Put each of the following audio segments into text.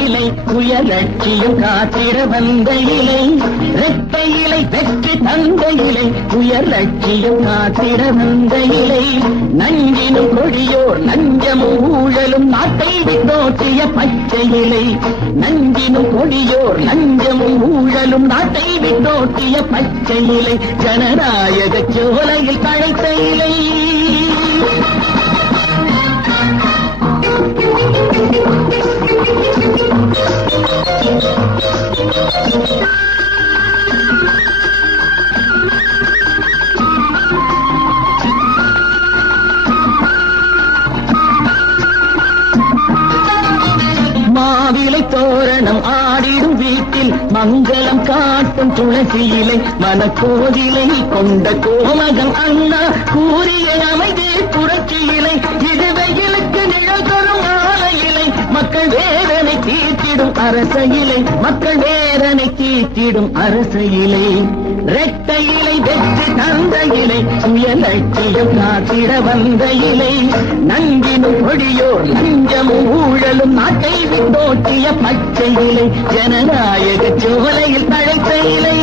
இலை உயர்லட்சியம் காத்திட வந்த இலை இரட்டை இலை வெற்றி தந்த இலை உயர்லட்சியம் காத்திட வந்த இலை நஞ்சினும் கொடியோர் நஞ்சமும் ஊழலும் நாட்டை விட்டோற்றிய பச்சை இலை நஞ்சினும் கொடியோர் நஞ்சமும் ஊழலும் நாட்டை விட்டோற்றிய பச்சை இலை ஜனநாயக சோலையில் தழைத்த இலை மாவிலை தோரணம் ஆடிடும் வீட்டில் மங்களம் காட்டும் துளசி இலை மனக்கோதிலை கொண்ட கோமகன் அண்ணா கூறிய அமைதி புரட்சி இலை இது வெயிலுக்கு நிழல் தரும் ஆலை இலை மக்கள் வேதனை தீர்த்திடும் அரச இலை மக்கள் வேதனை தீர்த்திடும் அரச இலை இரட்டை இலை வெற்றி தந்த இலை சுயலட்சியம் காத்திட வந்த இலை நஞ்சினும் கொடியோர் நஞ்சமும் ஊழலும் நாட்டை விட்டோட்டிய பச்சை இலை ஜனநாயக சோலையில் தழைத்த இலை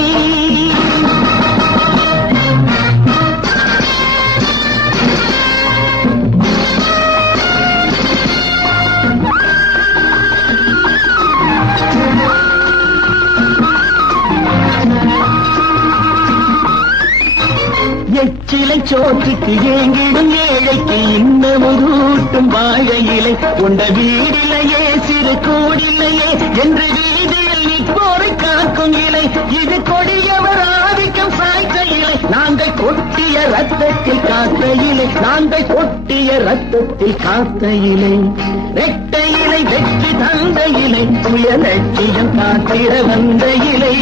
எச்சிலை சோற்றுக்கு ஏங்கிடும் ஏழைக்கு இன்னமுதூட்டும் வாழை இலை உண்ட வீடிலையே சிறு கோடில்லையே என்று வீதியில் நிற்போரை காக்கும் இலை இது கொடியவர் ஆதிக்கம் சாய்த்த இலை நாங்கள் கொட்டிய ரத்தத்தில் காத்த இலை நாங்கள் கொட்டிய ரத்தத்தில் காத்த இலை இரட்டை இலை வெற்றி தந்த இலை சுயலட்சியம் காத்திட வந்த இலை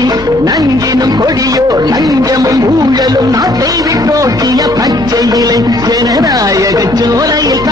நஞ்சினும் கொடியோர் நஞ்சமும் ஊழலும் நாட்டை விட்டோட்டிய பச்சை இலை ஜனநாயக சோலையில்